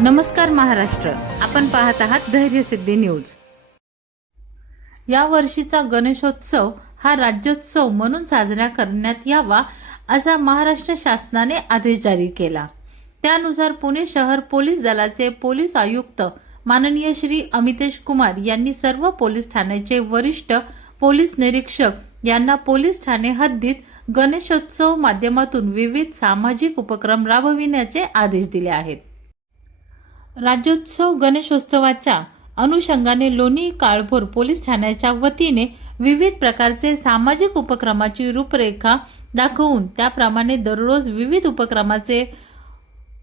नमस्कार महाराष्ट्र. आपण पाहत आहात धैर्यसिद्धी न्यूज. या वर्षीचा गणेशोत्सव हा राज्योत्सव म्हणून साजरा करण्यात यावा असा महाराष्ट्र शासनाने आदेश जारी केला. त्यानुसार पुणे शहर पोलीस दलाचे पोलीस आयुक्त माननीय श्री अमितेश कुमार यांनी सर्व पोलीस ठाण्याचे वरिष्ठ पोलीस निरीक्षक यांना पोलीस ठाणे हद्दीत गणेशोत्सव माध्यमातून विविध सामाजिक उपक्रम राबविण्याचे आदेश दिले आहेत. राज्योत्सव गणेशोत्सवाच्या अनुषंगाने लोणी काळभोर पोलीस ठाण्याच्या वतीने विविध प्रकारचे सामाजिक उपक्रमाची रूपरेखा दाखवून त्याप्रमाणे दररोज विविध उपक्रमाचे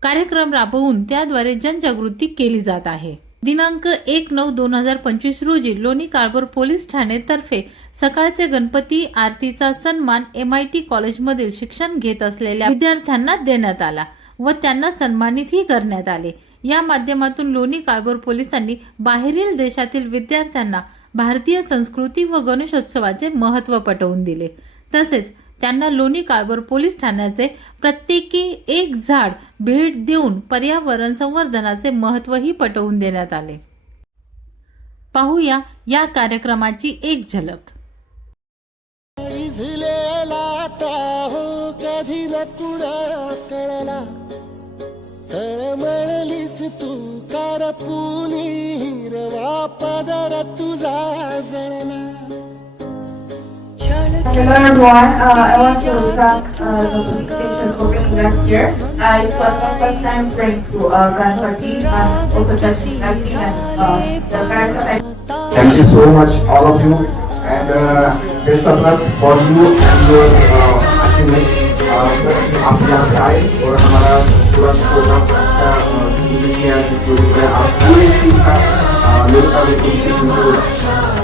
कार्यक्रम राबवून त्याद्वारे जनजागृती केली जात आहे. दिनांक एक नऊ दोन हजार पंचवीस रोजी लोणी काळभोर पोलीस ठाणेतर्फे सकाळचे गणपती आरतीचा सन्मान एम आय टी कॉलेजमधील शिक्षण घेत असलेल्या विद्यार्थ्यांना देण्यात आला व त्यांना सन्मानितही करण्यात आले. या माध्यमातून लोणी काळभोर पोलिसांनी बाहेरील देशातील विद्यार्थ्यांना भारतीय संस्कृती व गणेशोत्सवाचे महत्त्व पटवून दिले. तसेच त्यांना लोणी काळभोर पोलीस ठाण्याचे प्रत्येकी एक झाड भेट देऊन पर्यावरण संवर्धनाचे महत्त्वही पटवून देण्यात आले. पाहूया या कार्यक्रमाची एक झलक. कधी न कुणा कळला. तू कारपुनी हिरवा पदर तुझा जळला Hello everyone, uh, I want to thank uh, the police station opening last year. Uh, it was my first time going to uh, Ganpati and also touching Nagi and uh, the parents that I Thank you so much, all of you, and uh, best of luck for you and your uh, achievement. Uh, आप यहाँ पे आए और हमारा पूरा programme 있으니까 아, 노력하고 있으신 분